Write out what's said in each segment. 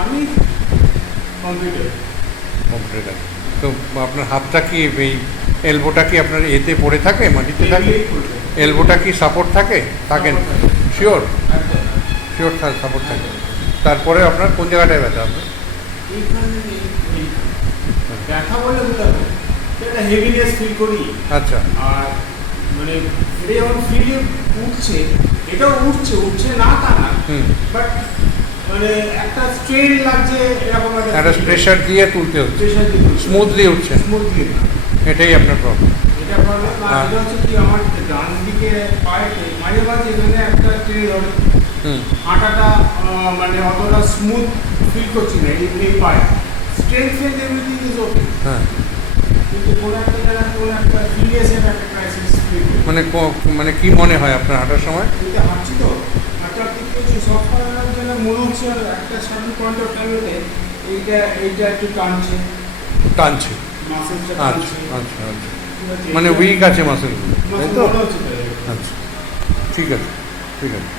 আমি computer. Computer. তো আপনার হাতটা কি এই এলবোটা কি আপনার এতে পড়ে থাকে, মাটিতে থাকে? এলবোটা কি সাপোর্ট থাকে? থাকেন? শিওর? শিওর সাপোর্ট থাকে। তারপরে আপনার কোন জায়গাটায় ব্যথা আপনার? ব্যথা বলে বোঝাবে একটা হেভিনেস ফিল করি। আচ্ছা। আর মানে এটা যখন ফিল উঠছে, এটাও উঠছে উঠছে না তা না, বাট মানে একটা স্ট্রেন লাগছে, এরকম একটা প্রেশার দিয়ে তুলতে হচ্ছে, প্রেশার দিয়ে স্মুথলি উঠছে, স্মুথলি। এটাই আপনার প্রবলেম। এটা প্রবলেম। আর এটা হচ্ছে কি, আমার ডান দিকে পায়েতে মাঝে মাঝে এখানে একটা ট্রেন ধরে হাঁটাটা মানে অতটা স্মুথ ফিল করছি না এই পায়ে। স্ট্রেংথ এভরিথিং ইজ ওকে, হ্যাঁ, কিন্তু কোনো একটা জায়গায় কোনো একটা সিরিয়াসের একটা ক্রাইসিস ফিল করি। মানে কি মনে হয় আপনার হাঁটার সময়? কিন্তু হাঁটছি তো, হাঁটার দিক থেকে সবসময় যেন মনে হচ্ছে একটা সার্টেন পয়েন্ট অফ টাইমে এইটা একটু টানছে টানছে। মাসেলটা আচ্ছা টানছে। আচ্ছা আচ্ছা, মানে উইক আছে মাসেলগুলো, তাই তো? আচ্ছা, ঠিক আছে ঠিক আছে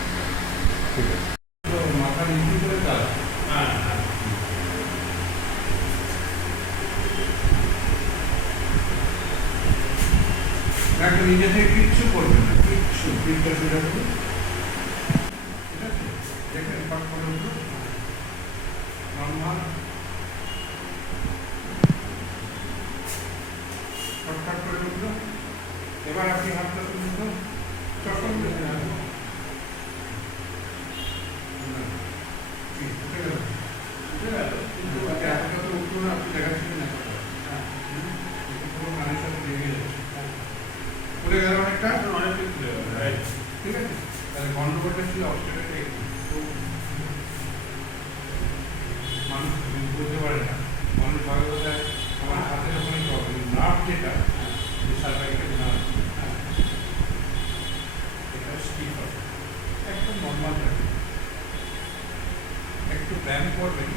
ঠিক আছে। মাথা নিচু করে দাঁড়া। হ্যাঁ হ্যাঁ। একটা নিজে থেকে কিচ্ছু করবে না, কিচ্ছু পিঠটা সোজা করুন, ঠিক আছে? দেখেন পাক করে উঠলো নর্মাল, ফটফট করে উঠলো। এবার আপনি হাতটা তুলুন তো, চটপট করে উঠে গেল। উঠে গেল, কিন্তু এতটা তো উঠলো না, আপনি দেখাচ্ছিলেন না। পুরো কানের সাথে লেগে যাচ্ছে, উঠে গেল অনেকটা, অনেকটা খুলে গেল, রাইট। ঠিক আছে? তাহলে গন্ডগোলটা ছিল অস্ট্রেলিয়াতে। মানুষ বুঝতে পারে না, মানুষ ভাবে বোধহয় আমার হাতের ওখানে প্রবলেম, নার্ভ যেটা সার্ভাইকেল নার্ভ, এটা স্টিফ হবে, একদম নর্মাল থাকে। একটু ব্যায়াম করবেন,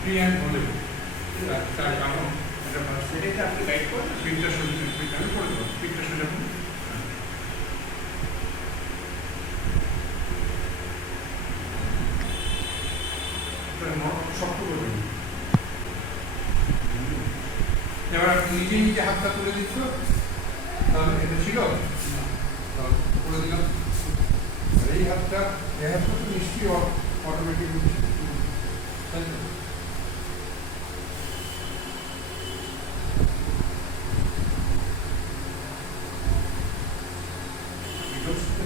ফ্রি হ্যান্ড হলে তার কারণ এটা সেটাকে আপনি গাইড করেন, পিঠটা সোজা, পিঠটা আমি করে দেবো, পিঠটা সোজা করুন। শক্ত করবেন। এবার আপনি নিজে নিজে হাতটা তুলে দিচ্ছ, তাহলে এটা ছিল, করে দিলাম। এই হাতটা তো নিশ্চয়ই অটোমেটিক উঠছে, তাই তো?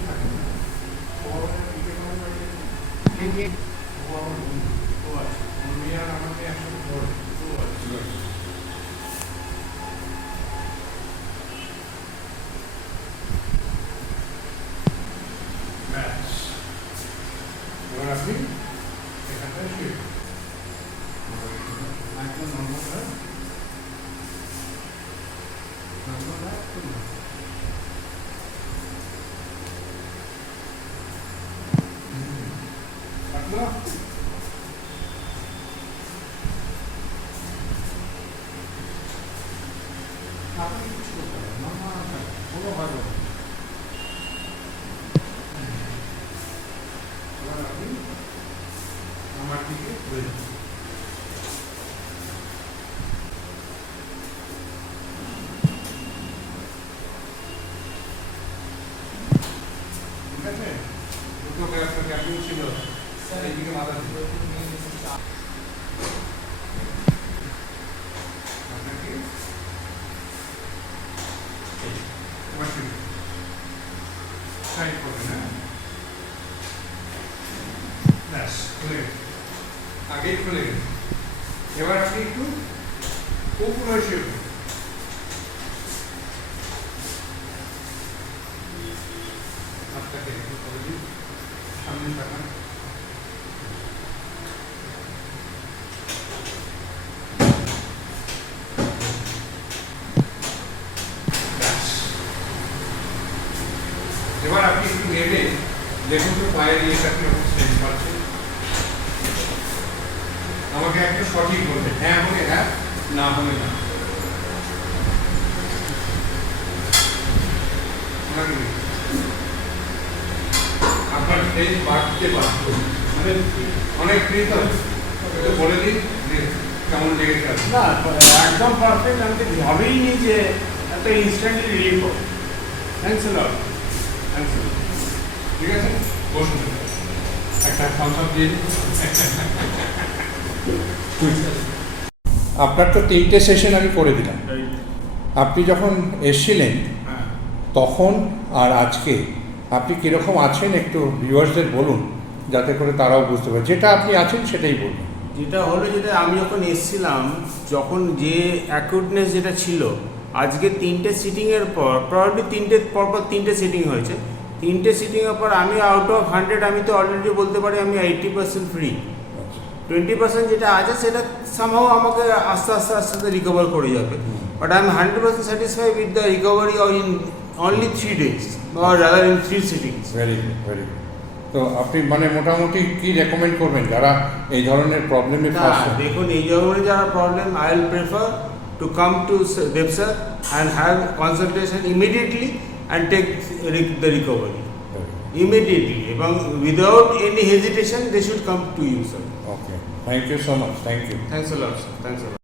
থাকে না, ও আমার ও আছে, মেয়ে আর আমাকে একসাথে ধরে, ও আছে। ব্যাস, এবার আপনি এখানটায় শুয়ে একদম নর্মাল হয়, নর্মাল হয়, একদম নর্মাল। আপনি কিছু করতে পারেন, নর্মাল থাকে, কোনো ভালো না। এবার আপনি আমার দিকে ঘুরে যান। ঠিক আছে? দুটো ক্যাপিং ছিল, এইদিকে মাথা ছিল। আপনাকে এবার ঠিক সাইড করবেন, হ্যাঁ? ব্যাস, খুলে গেছে, আগেই খুলে গেছে। এবার আপনি একটু উপর হয়ে হাতটাকে একটু করে দিন, সামনে তাকান। এবার আপনি একটু নেমে দেখুন তো পায়ের ইয়েটা কি সেন্স পাচ্ছে। আমাকে একটু সঠিক বলবেন, হ্যাঁ হলে হ্যাঁ, না হলে না। আপনার ফ্রেজ বাড়তে বাধ্য, অনেক ফ্রি তো একটু বলে দিন যে কেমন লেগেছে আপনার? না একদম পারফেক্ট, আমি তো ভাবেই নি যে একটা ইনস্ট্যান্টলি রিলিভ হবে। Thanks lot, thanks lot. ঠিক আছে, বসুন, একটা থামস আপ দিয়ে দিন। আপনার তো 3টে সেশন আমি করে দিলাম। আপনি যখন এসেছিলেন হ্যাঁ, তখন আর আজকে আপনি কীরকম আছেন একটু ভিউয়ার্সদের বলুন, যাতে করে তারাও বুঝতে পারে। যেটা আপনি আছেন সেটাই বলুন। যেটা হলো, যেটা আমি যখন এসেছিলাম, যখন যে অ্যাকিউটনেস যেটা ছিল, আজকে 3টে সিটিংয়ের পর, প্রবাবলি 3টে সিটিং হয়েছে, 3টে সিটিংয়ের পর আমি আউট অফ 100 আমি তো অলরেডি বলতে পারি আমি 80% ফ্রি। 20% যেটা আছে সেটা সামহাও আমাকে আস্তে আস্তে আস্তে আস্তে রিকভার করে যাবে, but I am 100% satisfied with the recovery in only 3 days or rather in 3 sittings. Very good, very good. তো আপনি মানে মোটামুটি কি রেকমেন্ড করবেন যারা এই ধরনের প্রবলেমে না ফাঁসে? দেখুন, এই ধরনের যারা problem, I will prefer to come to Dev sir and have consultation immediately and take the recovery immediately, এবং without any hesitation they should come to you sir. Okay, thank you so much, thank you. Thanks a lot sir, thanks a lot.